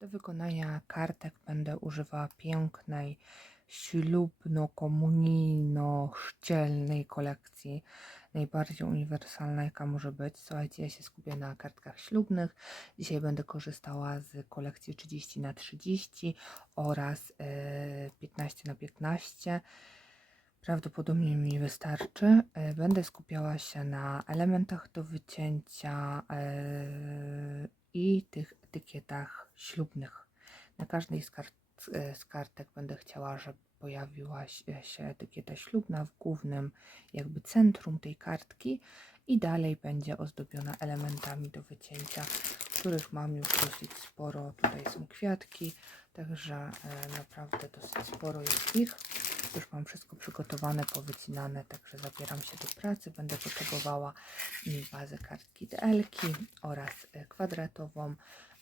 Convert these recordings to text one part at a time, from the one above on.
Do wykonania kartek będę używała pięknej ślubno-komunijno-chrzcielnej kolekcji. Najbardziej uniwersalna, jaka może być. Słuchajcie, ja się skupię na kartkach ślubnych. Dzisiaj będę korzystała z kolekcji 30 na 30 oraz e, 15 na 15 Prawdopodobnie mi wystarczy. E, Będę skupiała się na elementach do wycięcia e, i tych etykietach ślubnych. Na każdej z, kart, e, z kartek będę chciała, żeby pojawiła się się etykieta ślubna w głównym jakby centrum tej kartki i dalej będzie ozdobiona elementami do wycięcia, których mam już dosyć sporo. Tutaj są kwiatki, także e, naprawdę dosyć sporo jest ich. Już mam wszystko przygotowane, powycinane, także zabieram się do pracy. Będę potrzebowała bazę kartki DL-ki oraz e, kwadratową.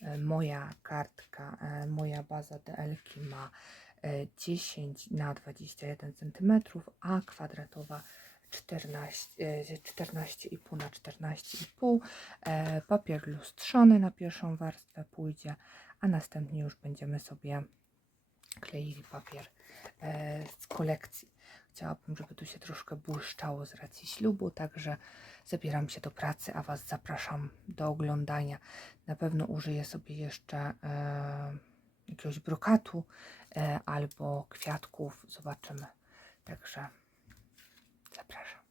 E, Moja kartka, e, moja baza DL-ki ma e, 10 na 21 cm, a kwadratowa 14, e, 14,5 na 14,5. E, Papier lustrzony na pierwszą warstwę pójdzie, a następnie już będziemy sobie kleili papier e, z kolekcji. Chciałabym, żeby tu się troszkę błyszczało z racji ślubu, także zabieram się do pracy, a Was zapraszam do oglądania. Na pewno użyję sobie jeszcze e, jakiegoś brokatu e, albo kwiatków, zobaczymy. Także zapraszam.